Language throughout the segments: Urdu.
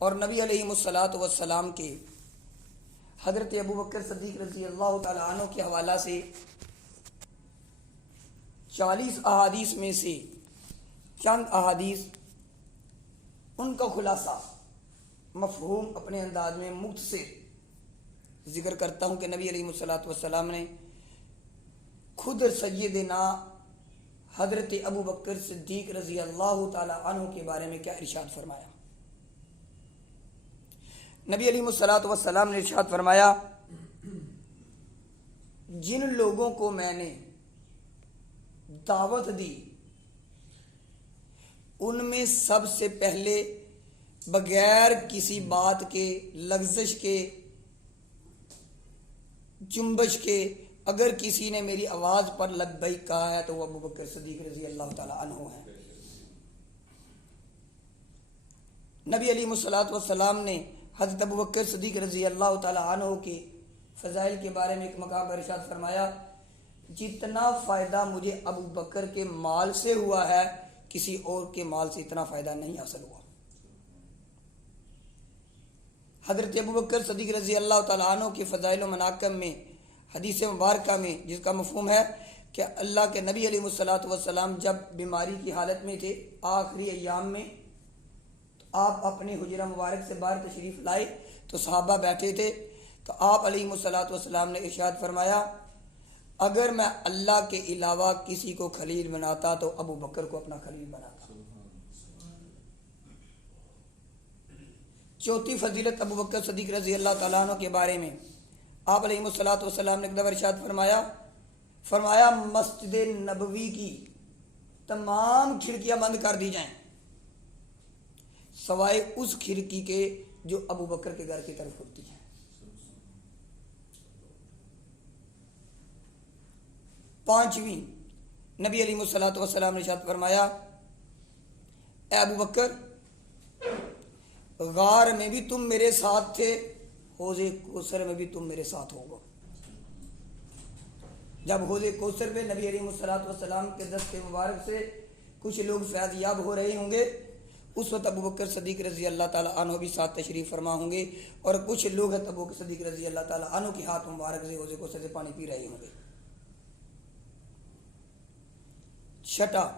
اور نبی علیہ الصلوۃ والسلام کے حضرت ابوبکر صدیق رضی اللہ تعالی عنہ کے حوالہ سے 40 احادیث میں سے چند احادیث ان کا خلاصہ مفہوم اپنے انداز میں مختصر ذکر کرتا ہوں کہ نبی علیہ الصلوۃ والسلام نے خود سیدنا حضرت ابوبکر صدیق رضی اللہ تعالی عنہ کے بارے میں کیا ارشاد فرمایا۔ نبی علیہ الصلوۃ والسلام نے ارشاد فرمایا، جن لوگوں کو میں نے دعوت دی ان میں سب سے پہلے بغیر کسی بات کے، لغزش کے، جنبش کے اگر کسی نے میری آواز پر لبیک کہا ہے تو وہ ابوبکر صدیق رضی اللہ تعالی عنہ ہے۔ نبی علیہ الصلوۃ والسلام نے حضرت ابوبکر صدیق رضی اللہ تعالی عنہ کے فضائل کے بارے میں ایک مقام پر ارشاد فرمایا، جتنا فائدہ مجھے ابوبکر کے مال سے ہوا ہے کسی اور کے مال سے اتنا فائدہ نہیں حاصل ہوا۔ حضرت ابوبکر صدیق رضی اللہ تعالی عنہ کے فضائل و مناقب میں حدیث مبارکہ میں جس کا مفہوم ہے کہ اللہ کے نبی علیہ الصلوۃ والسلام جب بیماری کی حالت میں تھے آخری ایام میں، تو آپ اپنے حجرہ مبارک سے باہر تشریف لائے تو صحابہ بیٹھے تھے، تو آپ علیہ الصلوۃ والسلام نے ارشاد فرمایا، اگر میں اللہ کے علاوہ کسی کو خلیل بناتا تو ابوبکر کو اپنا خلیل بناتا۔ چوتھی فضیلت ابوبکر صدیق رضی اللہ تعالیٰ عنہ کے بارے میں آپ علیہ الصلوۃ والسلام نے ایک دفعہ ارشاد فرمایا مسجد نبوی کی تمام کھڑکیاں بند کر دی جائیں سوائے اس کھڑکی کے جو ابوبکر کے گھر کی طرف ہوتی ہے۔ پانچویں، نبی علیہ الصلوۃ والسلام نے ارشاد فرمایا، اے ابوبکر، غار میں بھی تم میرے ساتھ تھے، حوض کوثر میں بھی تم میرے ساتھ ہوگا۔ جب حوض کوثر میں نبی علیہ الصلوۃ والسلام کے دست مبارک سے کچھ لوگ فیض یاب ہو رہے ہوں گے، اس وقت ابوبکر صدیق رضی اللہ تعالیٰ عنہ بھی ساتھ تشریف فرما ہوں گے، اور کچھ لوگ ابوبکر صدیق رضی اللہ تعالیٰ عنہ کے ہاتھ مبارک سے حوض کوثر سے پانی پی رہے ہوں گے۔ چھٹا،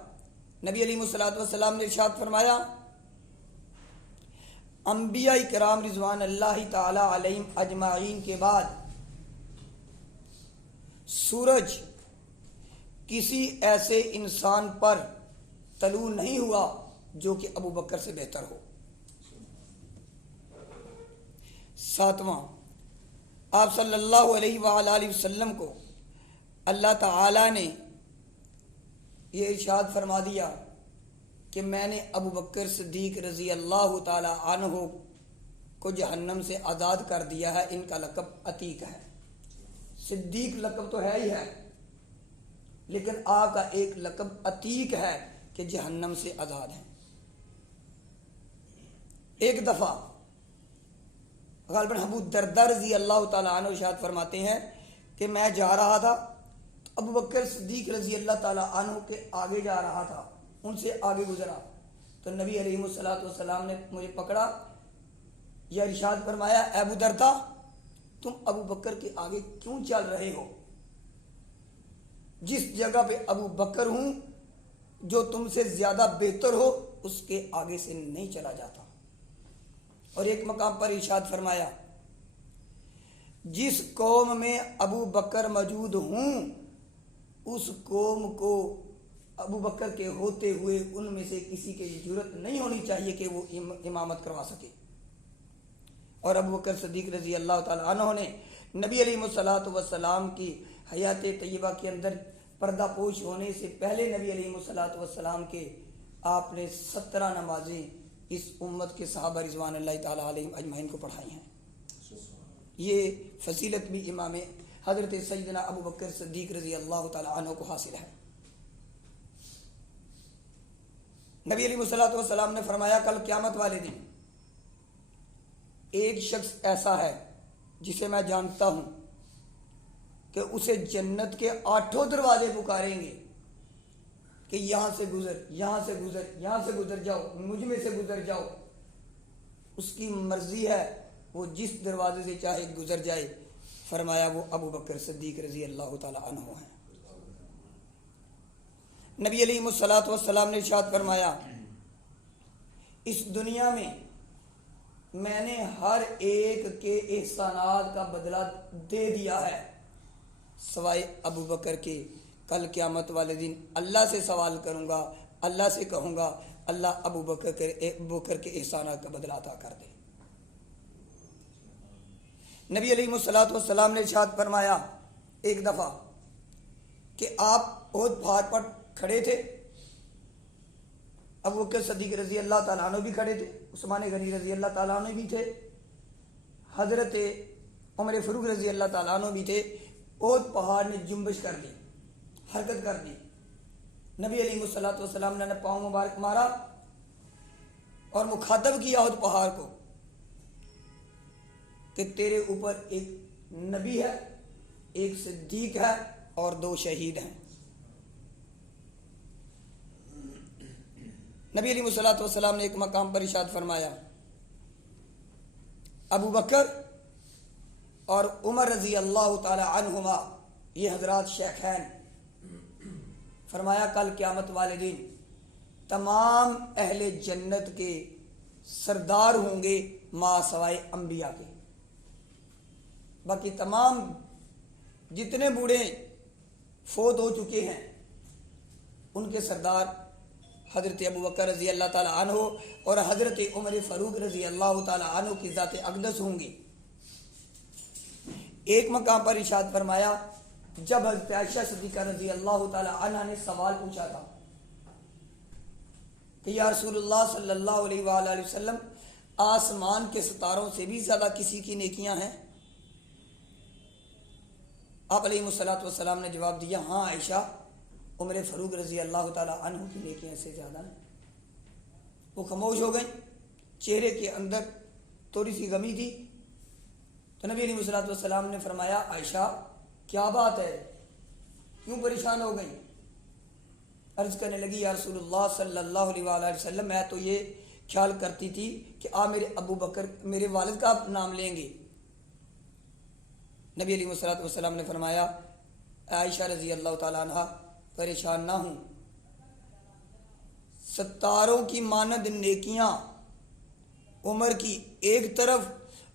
نبی علیہ الصلوۃ والسلام نے ارشاد فرمایا، انبیاء کرام رضوان اللہ تعالی علیہم اجمعین کے بعد سورج کسی ایسے انسان پر طلوع نہیں ہوا جو کہ ابوبکر سے بہتر ہو۔ ساتواں، آپ صلی اللہ علیہ وآلہ وسلم کو اللہ تعالی نے یہ ارشاد فرما دیا کہ میں نے ابوبکر صدیق رضی اللہ تعالی عنہ کو جہنم سے آزاد کر دیا ہے، ان کا لقب عتیق ہے۔ صدیق لقب تو ہے ہی ہے، لیکن آپ کا ایک لقب عتیق ہے کہ جہنم سے آزاد ہے۔ ایک دفعہ غالباً ابو درداء رضی اللہ تعالی عنہ ارشاد فرماتے ہیں کہ میں جا رہا تھا، ابوبکر صدیق رضی اللہ تعالی عنہ کے آگے جا رہا تھا، ان سے آگے گزرا تو نبی علیہ الصلوۃ والسلام نے مجھے پکڑا یا ارشاد فرمایا، اے ابو درداء، تم ابوبکر کے آگے کیوں چل رہے ہو؟ جس جگہ پہ ابوبکر ہوں جو تم سے زیادہ بہتر ہو اس کے آگے سے نہیں چلا جاتا۔ اور ایک مقام پر ارشاد فرمایا، جس قوم میں ابوبکر موجود ہوں اس قوم کو ابوبکر کے ہوتے ہوئے ان میں سے کسی کی جرأت نہیں ہونی چاہیے کہ وہ امامت کروا سکے۔ اور ابوبکر صدیق رضی اللہ تعالی عنہ نے نبی علیہ الصلوۃ والسلام کی حیات طیبہ کے اندر پردہ پوش ہونے سے پہلے نبی علیہ الصلوۃ والسلام کے آپ نے 17 نمازیں اس امت کے صحابہ رضوان اللہ تعالی علیہم اجمعین کو پڑھائی ہیں۔ یہ فضیلت بھی امام حضرت سیدنا ابوبکر صدیق رضی اللہ تعالی عنہ کو حاصل ہے۔ نبی علیہ الصلوۃ والسلام نے فرمایا، کل قیامت والے دن ایک شخص ایسا ہے جسے میں جانتا ہوں کہ اسے جنت کے 8 دروازے پکاریں گے کہ یہاں سے گزر، یہاں سے گزر، یہاں سے گزر جاؤ، مجھ میں سے گزر جاؤ۔ اس کی مرضی ہے، وہ جس دروازے سے چاہے گزر جائے۔ فرمایا وہ ابو بکر صدیق رضی اللہ تعالی عنہ ہیں۔ نبی علیہ الصلوۃ والسلام نے ارشاد فرمایا اس دنیا میں نے ہر ایک کے احسانات کا بدلہ دے دیا ہے سوائے ابو بکر کے۔ کل قیامت والے دن اللہ سے سوال کروں گا، اللہ سے کہوں گا اللہ ابو بکر کے احسانات کا بدلہ عطا کر دے۔ نبی علیہ الصلوۃ والسلام نے ارشاد فرمایا ایک دفعہ کہ آپ احد پہاڑ پر کھڑے تھے، ابو بکر صدیق رضی اللہ تعالیٰ عنہ بھی کھڑے تھے، عثمان غنی رضی اللہ تعالیٰ عنہ بھی تھے، حضرت عمر فاروق رضی اللہ تعالیٰ عنہ بھی تھے۔ احد پہاڑ نے جنبش کر دی، حرکت کر دی۔ نبی علیہ الصلوۃ والسلام نے پاؤں مبارک مارا اور مخاطب کیا احد پہاڑ کو کہ تیرے اوپر ایک نبی ہے، ایک صدیق ہے اور 2 شہید ہیں۔ نبی علیہ الصلوۃ والسلام نے ایک مقام پر ارشاد فرمایا ابو بکر اور عمر رضی اللہ تعالی عنہما، یہ حضرات شیخین، فرمایا کل قیامت والے دن تمام اہل جنت کے سردار ہوں گے ما سوائے انبیاء کے۔ باقی تمام جتنے بوڑھے فوت ہو چکے ہیں ان کے سردار حضرت ابو بکر رضی اللہ تعالی عنہ اور حضرت عمر فاروق رضی اللہ تعالی عنہ کی ذات اقدس ہوں گے۔ ایک مقام پر ارشاد فرمایا جب حضرت عائشہ صدیقہ رضی اللہ تعالی عنہ نے سوال پوچھا تھا کہ یا رسول اللہ صلی اللہ علیہ وآلہ وسلم آسمان کے ستاروں سے بھی زیادہ کسی کی نیکیاں ہیں؟ آپ علیہ الصلوۃ والسلام نے جواب دیا ہاں عائشہ، عمر فاروق رضی اللہ تعالی عنہ کی نیکیاں سے زیادہ ہیں۔ وہ خاموش ہو گئیں، چہرے کے اندر تھوڑی سی غمی تھی۔ تو نبی علیہ الصلوۃ والسلام نے فرمایا عائشہ کیا بات ہے، کیوں پریشان ہو گئی؟ عرض کرنے لگی یا رسول اللہ صلی اللہ علیہ وآلہ وسلم میں تو یہ خیال کرتی تھی کہ آپ میرے ابو بکر میرے والد کا نام لیں گے۔ نبی علیہ الصلوۃ والسلام نے فرمایا عائشہ رضی اللہ تعالیٰ عنہ پریشان نہ ہوں، ستاروں کی مانند نیکیاں عمر کی ایک طرف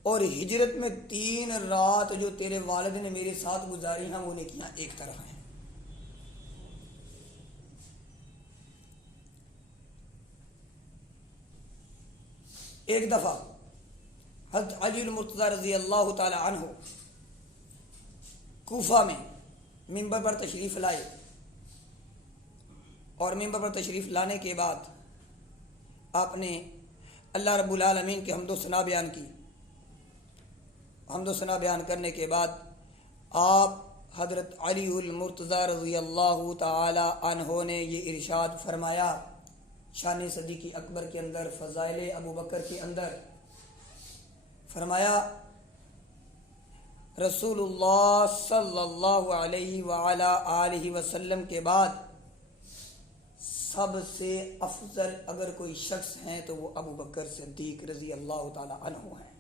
اور ہجرت میں 3 رات جو تیرے والد نے میرے ساتھ گزاری ہیں وہ نیکیاں ایک طرف ہیں۔ ایک دفعہ حضرت علی المرتضی رضی اللہ تعالی عنہ کوفہ میں منبر پر تشریف لائے اور منبر پر تشریف لانے کے بعد آپ نے اللہ رب العالمین کی حمد و ثنا بیان کی۔ حمد و ثنا بیان کرنے کے بعد آپ حضرت علی المرتضی رضی اللہ تعالی عنہ نے یہ ارشاد فرمایا شان صدیق اکبر کے اندر، فضائل ابو بکر کے اندر، فرمایا رسول اللہ صلی اللہ علیہ وعلا آلہ وسلم کے بعد سب سے افضل اگر کوئی شخص ہیں تو وہ ابو بکر صدیق رضی اللہ تعالی عنہ ہیں۔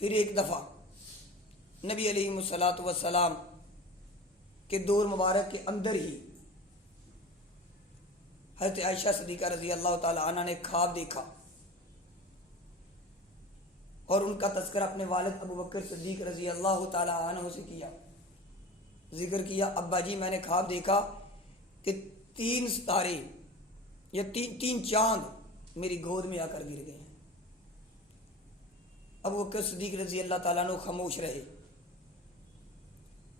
پھر ایک دفعہ نبی علیہ الصلوۃ والسلام کے دور مبارک کے اندر ہی حضرت عائشہ صدیقہ رضی اللہ تعالی عنہ نے خواب دیکھا اور ان کا تذکرہ اپنے والد ابو بکر صدیق رضی اللہ تعالی عنہ سے کیا، ذکر کیا ابا جی میں نے خواب دیکھا کہ 3 ستارے یا 3 چاند میری گود میں آ کر گر گئے ہیں۔ ابو بکر صدیق رضی اللہ تعالیٰ عنہ خاموش رہے۔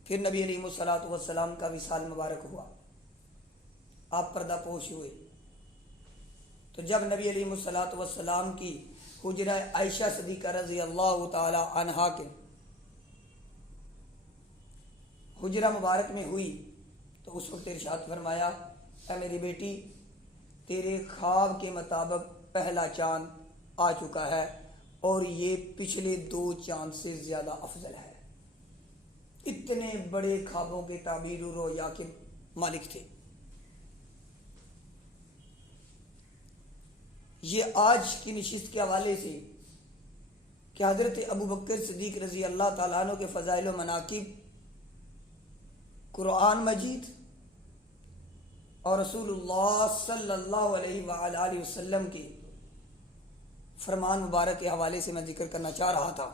پھر نبی علیہ الصلوۃ والسلام کا وصال مبارک ہوا، آپ پردہ پوش ہوئے۔ تو جب نبی علیہ الصلوۃ والسلام کی حجرہ عائشہ صدیقہ رضی اللہ تعالی عنہا کے حجرہ مبارک میں ہوئی تو اس وقت ارشاد فرمایا اے میری بیٹی تیرے خواب کے مطابق پہلا چاند آ چکا ہے اور یہ پچھلے 2 چاند سے زیادہ افضل ہے۔ اتنے بڑے خوابوں کے تعبیر و رؤیا کے مالک تھے۔ یہ آج کی نشست کے حوالے سے کہ حضرت ابو بکر صدیق رضی اللہ تعالیٰ عنہ کے فضائل و مناقب قرآن مجید اور رسول اللہ صلی اللہ علیہ وآلہ وسلم کے فرمان مبارک کے حوالے سے میں ذکر کرنا چاہ رہا تھا۔